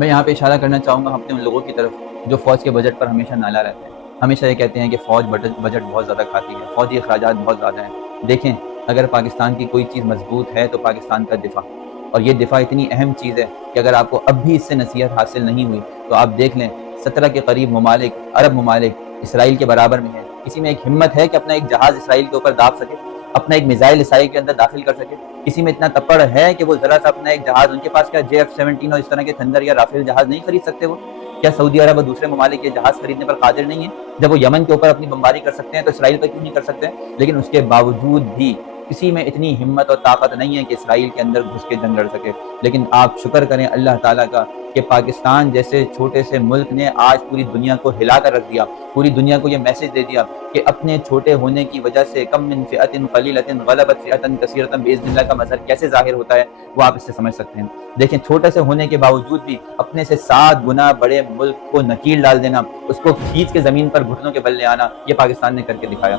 میں یہاں پہ اشارہ کرنا چاہوں گا اپنے ان لوگوں کی طرف جو فوج کے بجٹ پر ہمیشہ نالا رہتے ہیں، ہمیشہ یہ کہتے ہیں کہ فوج بجٹ بہت زیادہ کھاتی ہے، فوجی اخراجات بہت زیادہ ہیں۔ دیکھیں، اگر پاکستان کی کوئی چیز مضبوط ہے تو پاکستان کا دفاع، اور یہ دفاع اتنی اہم چیز ہے کہ اگر آپ کو اب بھی اس سے نصیحت حاصل نہیں ہوئی تو آپ دیکھ لیں 17 کے قریب ممالک، عرب ممالک اسرائیل کے برابر میں ہیں۔ کسی میں ایک ہمت ہے کہ اپنا ایک جہاز اسرائیل کے اوپر داغ سکے، اپنا ایک میزائل اسرائیل کے اندر داخل کر سکے؟ کسی میں اتنا تپڑ ہے کہ وہ ذرا سا اپنا ایک جہاز، ان کے پاس کیا JF-17 اور اس طرح کے تھنڈر یا رافیل جہاز نہیں خرید سکتے؟ وہ کیا سعودی عرب اور دوسرے ممالک یہ جہاز خریدنے پر قادر نہیں ہیں؟ جب وہ یمن کے اوپر اپنی بمباری کر سکتے ہیں تو اسرائیل پر کیوں نہیں کر سکتے؟ لیکن اس کے باوجود بھی کسی میں اتنی ہمت اور طاقت نہیں ہے کہ اسرائیل کے اندر گھس کے جنگ لڑ سکے۔ لیکن آپ شکر کریں اللہ تعالیٰ کا کہ پاکستان جیسے چھوٹے سے ملک نے آج پوری دنیا کو ہلا کر رکھ دیا، پوری دنیا کو یہ میسج دے دیا کہ اپنے چھوٹے ہونے کی وجہ سے کم من فئۃ قلیلۃ غلبت فئۃ کثیرۃ باذن اللہ کا مظہر کیسے ظاہر ہوتا ہے، وہ آپ اس سے سمجھ سکتے ہیں۔ دیکھیں، چھوٹے سے ہونے کے باوجود بھی اپنے سے 7 گنا بڑے ملک کو نکیل ڈال دینا، اس کو کھینچ کے زمین پر گھٹنوں کے بل لے آنا، یہ پاکستان نے کر کے دکھایا۔